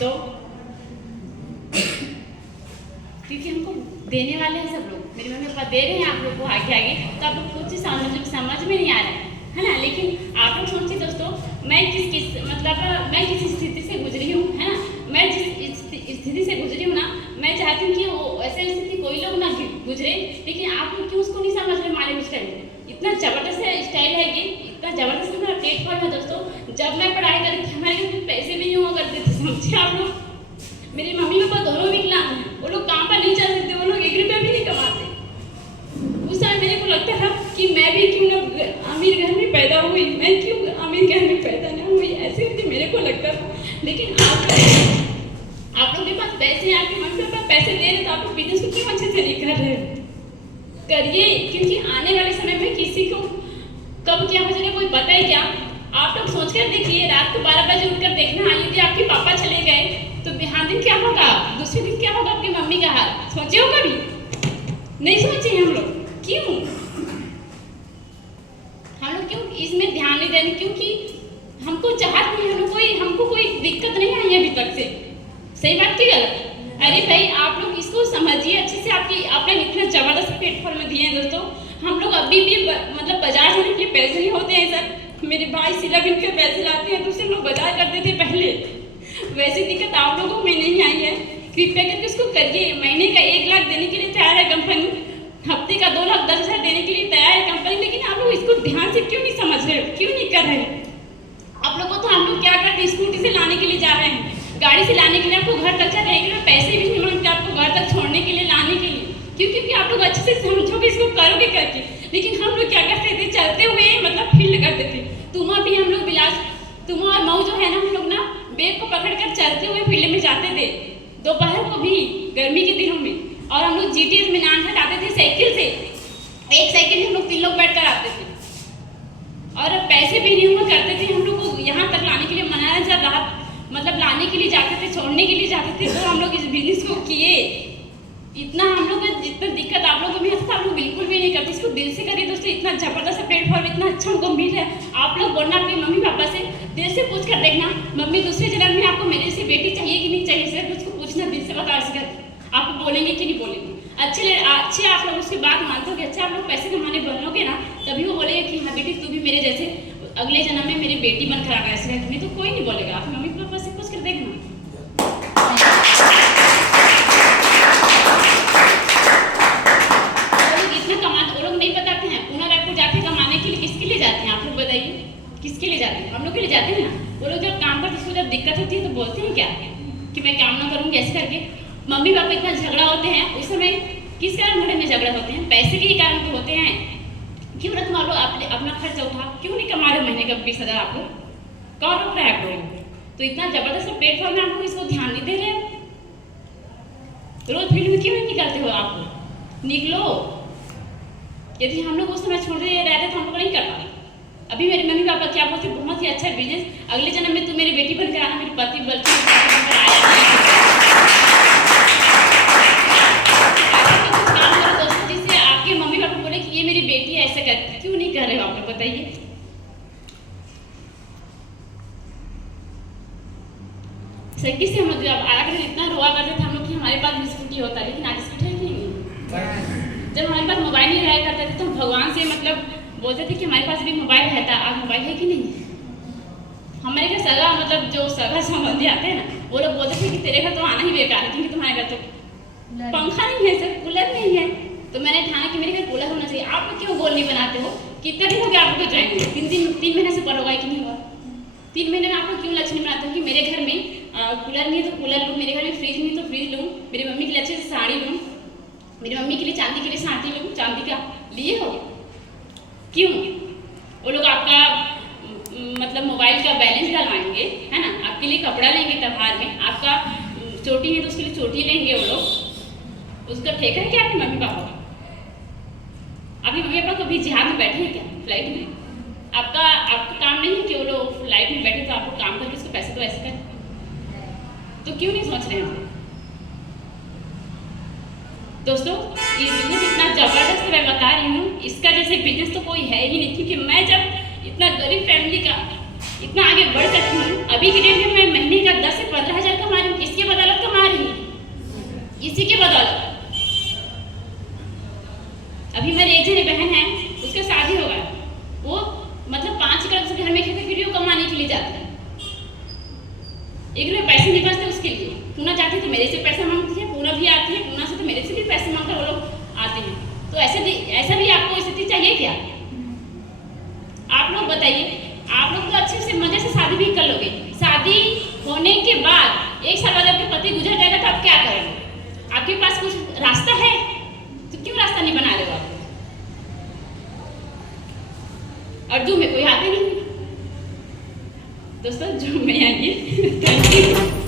तो क्योंकि हमको देने वाले हैं सब लोग, मेरे मम्मी पापा दे रहे हैं आप लोग को आगे आगे, तो आप लोग कुछ समझ में नहीं आ रहा है ना। लेकिन आप लोग सोचिए दोस्तों, मैं मैं किस स्थिति से गुजरी हूँ, है ना। मैं जिस स्थिति से गुजरी हूँ ना, मैं चाहती हूँ कि वो ऐसे स्थिति कोई लोग ना गुजरे, लेकिन आप लोग क्यों उसको नहीं समझ रहे। मालिक स्टाइल इतना ज़बरदस्त स्टाइल है कि इतना ज़बरदस्त मेरा प्लेटफॉर्म है दोस्तों। जब मैं पढ़ाई करती थी हमारे घर में पैसे भी नहीं हुआ करते थे, समझिए आप लोग। मेरी मम्मी पापा दोनों विकलांग हैं, वो लोग काम पर नहीं चल सकते, वो लोग 1 रुपया भी नहीं कमाते। उस समय मेरे को लगता था कि मैं भी क्यों ना अमीर घर में पैदा हुई, मैं क्यों अमीर घर में पैदा ना हुई, ऐसे करके मेरे को लगता था। लेकिन आप लोग के पास पैसे हैं, आपके मम्मी पापा पैसे दे रहे, तो आप लोग बिजनेस को क्यों अच्छे से नहीं कर रहे हो। करिए, क्योंकि आने वाले समय में किसी को कब क्या हो जाएगा कोई पता है क्या। आप लोग सोच कर देखिए, रात को 12 बजे उठकर देखना, यदि आपके पापा चले गए तो बिहार दिन क्या होगा, दूसरे दिन क्या होगा आपकी मम्मी का हाल। सोचे हो कभी? नहीं सोचे हम लोग। क्यों हम लोग क्यों इसमें ध्यान नहीं दे रहे? क्योंकि हमको चाहत नहीं, हमको कोई दिक्कत नहीं आई अभी तक से। सही बात की गलत? अरे भाई आप लोग इसको समझिए अच्छे से। आपने इतना जबरदस्त प्लेटफॉर्म दिए हैं दोस्तों। हम लोग अभी भी मतलब बाजार जाने के लिए पैसे नहीं होते हैं सर। मेरे भाई सिला बिन के पैसे लाते हैं, दूसरे लोग बाजार करते थे पहले। वैसी दिक्कत आप लोगों में नहीं आई है। कृपया करके उसको करिए। महीने का 1 लाख देने के लिए तैयार है कंपनी, हफ्ते का 2 लाख 10 हज़ार देने के लिए तैयार है कंपनी, लेकिन आप लोग इसको ध्यान से क्यों नहीं समझ रहे हो, क्यों नहीं कर रहे? आप लोग को तो हम लोग क्या करते, स्कूटी से लाने के लिए जा रहे हैं, गाड़ी से लाने के लिए आपको घर तक जाने के लिए पैसे भी नहीं मांगते, आपको घर तक छोड़ने के लिए, लाने के लिए। क्योंकि आप लोग अच्छे से समझोगे, इसको करोगे करके। लेकिन हम लोग क्या करते थे, चलते हुए मतलब फील्ड करते थे। तुम भी हम लोग तुम और मऊ जो है ना, हम लोग ना बैग को पकड़कर चलते हुए फील्ड में जाते थे, दोपहर को भी, गर्मी के दिनों में। और हम लोग GTS में नान हटाते थे साइकिल से। एक साइकिल में हम लोग 3 लोग बैठ कर आते थे, और पैसे भी नहीं हुआ करते थे। हम लोग को यहाँ तक लाने के लिए मनाया रात मतलब लाने के लिए जाते थे, छोड़ने के लिए जाते थे। तो हम लोग इस बिजनेस को किए। इतना हम लोग जितना दिक्कत आप लोगों में है, आप लोग बिल्कुल भी नहीं करते। इसको दिल से करिए दोस्तों। इतना जबरदस्त प्लेटफॉर्म, इतना अच्छा गंभीर है। आप लोग बोलना अपने मम्मी पापा से, दिल से पूछ कर देखना, मम्मी दूसरे जन्म में आपको मेरे से बेटी चाहिए कि नहीं चाहिए। सिर्फ उसको पूछना, दिल से बताओ ऐसे करके। आपको बोलेंगे कि नहीं बोलेंगे। अच्छे आप लोग उसकी बात मानते हो कि अच्छा आप लोग पैसे कमाने बनोगे ना, तभी वो बोलेगा कि हाँ बेटी तू भी मेरे जैसे अगले जन्म में मेरी बेटी बनकर आएगा। ऐसे करके नहीं तो कोई नहीं बोलेगा। आप मम्मी पापा से पूछ कर देखना। वो लोग नहीं बताते हैं। पुणे रायपुर जाते कमाने के लिए, किसके लिए जाते हैं आप लोग बताइए? किसके लिए जाते हैं? हम लोग के लिए जाते हैं ना। वो लोग जब काम करते, उसको जब दिक्कत होती है तो बोलते हैं क्या कि मैं काम ना करूँगी ऐसे करके। मम्मी पापा इतना झगड़ा होते हैं, उस समय किस कारण घर में झगड़ा होते हैं? पैसे के ही कारण तो होते हैं। क्यों ना तुम आप लोग अपना खर्चा उठा, क्यों नहीं कमा रहे महीने का 20 हज़ार? आप लोग कौन रोक रहा है आप लोग? तो इतना जबरदस्त प्लेटफॉर्म है, आप लोग इसको ध्यान नहीं दे रहे। रोज फील्ड में क्यों नहीं निकलते हो? आप लोग निकलो। यदि हम लोग उस समय छोड़ दे रहते तो हम लोग नहीं कर पाते। अभी मेरे मम्मी पापा क्या बोलते, बहुत ही अच्छा बिजनेस, अगले जन्म में तू मेरी बेटी बनकर आना, मेरे पति बनकर आया। जिससे आपके मम्मी पापा बोले कि ये मेरी बेटी है, ऐसा कर क्यों नहीं कर रहे हो आप लोग बताइए? सही से हम लोग आकर इतना रोआ करते थे हम लोग कि हमारे पास भी स्कूटी होता, लेकिन आज स्कूटी है कि नहीं। जब हमारे पास मोबाइल नहीं रहा करते थे तो हम भगवान से मतलब बोलते थे कि हमारे पास भी मोबाइल रहता। आज मोबाइल है कि नहीं? हमारे घर सगा मतलब जो सगा संबंधी आते हैं ना, वो लोग बोलते थे कि तेरे घर तो आना ही बेकार है, क्योंकि तुम्हारे घर तो पंखा नहीं है सर, कूलर नहीं है। तो मैंने ठाना कि मेरे घर कूलर होना चाहिए। आप लोग क्यों गोल नहीं बनाते हो? कितने दिन हो गया आप लोग ज्वाइन हुए? 3 महीने से पर होगा कि नहीं हुआ? 3 महीने में आप लोग क्यों लक्ष्य नहीं बनाते हो कि मेरे घर में कूलर नहीं है तो कूलर लूँ, मेरे घर में फ्रिज नहीं तो फ्रिज लूँ, मेरी मम्मी के लिए अच्छे से साड़ी लूँ, मेरी मम्मी के लिए चांदी के लिए साड़ी लूँ, चांदी का लिए हो? क्यों? वो लोग आपका मतलब मोबाइल का बैलेंस डलवाएंगे, है ना, आपके लिए कपड़ा लेंगे त्योहार में, आपका चोटी है तो उसके लिए चोटी लेंगे वो लोग। उसका ठेका है क्या आपके मम्मी पापा का? आपके मम्मी पापा कभी जहाज में बैठे हैं क्या? फ्लाइट में? आपका काम नहीं है कि वो लोग फ्लाइट में बैठे तो आप लोग काम करके उसको पैसे तो ऐसे करें। तो क्यों नहीं सोच रहे हैं दोस्तों? ये बिजनेस इतना जबरदस्त मैं बता रही हूँ, इसका जैसे बिजनेस तो कोई है ही नहीं। क्योंकि मैं जब इतना गरीब फैमिली का इतना आगे बढ़ सकती हूँ, अभी की डेट में मैं महीने का 10 से 15 हज़ार कमा रही हूँ। एक रुपये पैसे नहीं बचते उसके लिए। पूना चाहती है तो मेरे से पैसा मांगती है, पूना भी आती है, पूना से तो मेरे से भी पैसे मांगकर वो लोग आते हैं। तो ऐसा भी आपको स्थिति चाहिए क्या? आप लोग बताइए, आप लोग तो अच्छे से मजे से शादी भी कर लोगे, शादी होने के बाद 1 साल बाद आपके पति गुजर जाएगा तो आप क्या करोगे? आपके पास कुछ रास्ता है? तो क्यों रास्ता नहीं बना रहे हो आप? और जू में कोई आते नहीं दोस्तों, जू में आइए। Thank you.